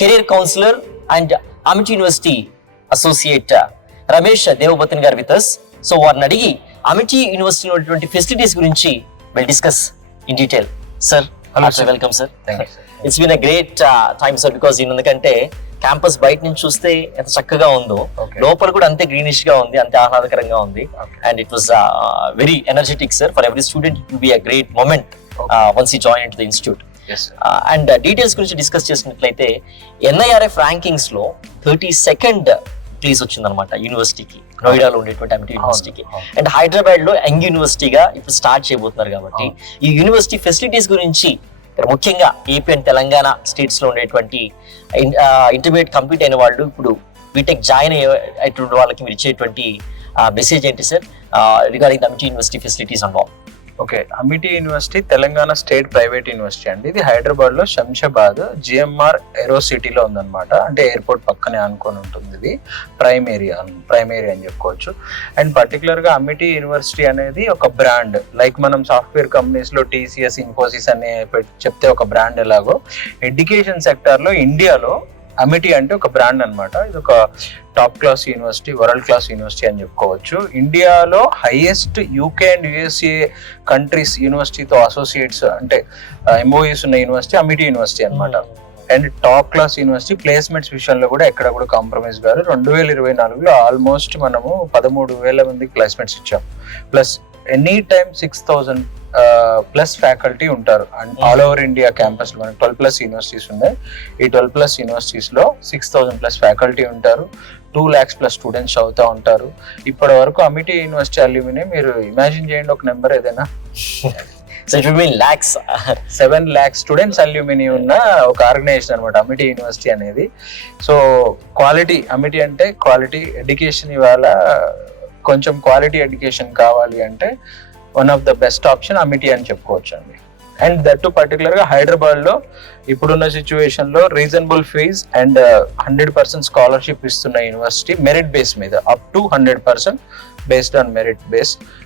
Career counsellor and Amity university associate Ramesh Devabathan గారు with us so వారిని అడిగి అమిటి యూనివర్సిటీలో ఉన్నటువంటి ఫెసిలిటీస్ గురించి will discuss in detail sir. Welcome sir. It's been a great time sir because ఎందుకంటే campus బయట నుంచి చూస్తే ఎంత చక్కగా ఉందో. లోపల కూడా అంతే గ్రీనిష్గా ఉంది అంతే ఆహ్లాదకరంగా ఉంది. And it was very energetic sir for every student it will be a great moment. Once ఈ join the institute. And details గురించి డిస్కస్ చేసినట్లయితే ఎన్ఐఆర్ఎఫ్ ర్యాంకింగ్స్లో థర్టీ సెకండ్ ప్లేస్ వచ్చిందనమాట యూనివర్సిటీకి నోయిడాలో ఉండేటువంటి అమిటీ యూనివర్సిటీకి. అండ్ హైదరాబాద్లో యంగ్ యూనివర్సిటీగా ఇప్పుడు స్టార్ట్ చేయబోతున్నారు కాబట్టి ఈ యూనివర్సిటీ ఫెసిలిటీస్ గురించి ముఖ్యంగా ఏపీ అండ్ తెలంగాణ స్టేట్స్లో ఉండేటువంటి ఇంటర్మీడియట్ కంప్లీట్ అయిన వాళ్ళు ఇప్పుడు బీటెక్ జాయిన్ అయ్యేటువంటి వాళ్ళకి మీరు ఇచ్చేటువంటి మెసేజ్ ఏంటి sir regarding Amity university facilities all okay Amity university Telangana state private university అండి. ఇది హైదరాబాద్లో శంషాబాద్ జిఎంఆర్ ఏరో సిటీలో ఉందన్నమాట. అంటే ఎయిర్పోర్ట్ పక్కనే అనుకొని ఉంటుంది ఇది. ప్రైమ్ ఏరియా ప్రైమ్ ఏరియా అని చెప్పుకోవచ్చు. అండ్ పర్టికులర్గా అమిటి యూనివర్సిటీ అనేది ఒక బ్రాండ్. లైక్ మనం సాఫ్ట్వేర్ కంపెనీస్లో టీసీఎస్ ఇన్ఫోసిస్ అనే చెప్తే ఒక బ్రాండ్ ఎలాగో. ఎడ్యుకేషన్ సెక్టర్లో ఇండియాలో అమిటి అంటే ఒక బ్రాండ్ అన్నమాట. ఇది ఒక top class university world class university అని చెప్పుకోవచ్చు. ఇండియాలో highest UK and USA countries యూనివర్సిటీతో associates అంటే ఎంఓయూస్ ఉన్న యూనివర్సిటీ అమిటి యూనివర్సిటీ అన్నమాట. And top class university placements విషయంలో కూడా ఎక్కడ కూడా కాంప్రమైజ్ గారు రెండు వేల ఇరవై నాలుగులో ఆల్మోస్ట్ మనము పదమూడు వేల మందికి ప్లేస్మెంట్స్ ఇచ్చాం. Plus any time six thousand plus faculty ఉంటారు. అండ్ ఆల్ ఓవర్ ఇండియా క్యాంపస్లో మనకి ట్వెల్వ్ ప్లస్ యూనివర్సిటీస్ ఉన్నాయి. ఈ ట్వెల్వ్ ప్లస్ యూనివర్సిటీస్లో సిక్స్ థౌసండ్ ప్లస్ ఫ్యాకల్టీ ఉంటారు. టూ ల్యాక్స్ ప్లస్ స్టూడెంట్స్ చదువుతూ ఉంటారు. ఇప్పటి వరకు అమిటీ యూనివర్సిటీ అల్యూమిని మీరు ఇమాజిన్ చేయండి ఒక నెంబర్ ఏదైనా. సెవెన్ ల్యాక్స్ స్టూడెంట్స్ అల్యూమిని ఉన్న ఒక ఆర్గనైజేషన్ అనమాట అమిటీ యూనివర్సిటీ అనేది. సో క్వాలిటీ అమిటీ అంటే క్వాలిటీ ఎడ్యుకేషన్ ఇవాళ కొంచెం క్వాలిటీ ఎడ్యుకేషన్ కావాలి అంటే one of the best option Amity అని చెప్పుకోవచ్చు అండి అండ్ దట్ పర్టికులర్గా హైదరాబాద్లో ఇప్పుడున్న సిచ్యువేషన్లో reasonable fees and hundred percent scholarship ఇస్తున్న యూనివర్సిటీ మెరిట్ బేస్ మీద up to hundred percent based on merit base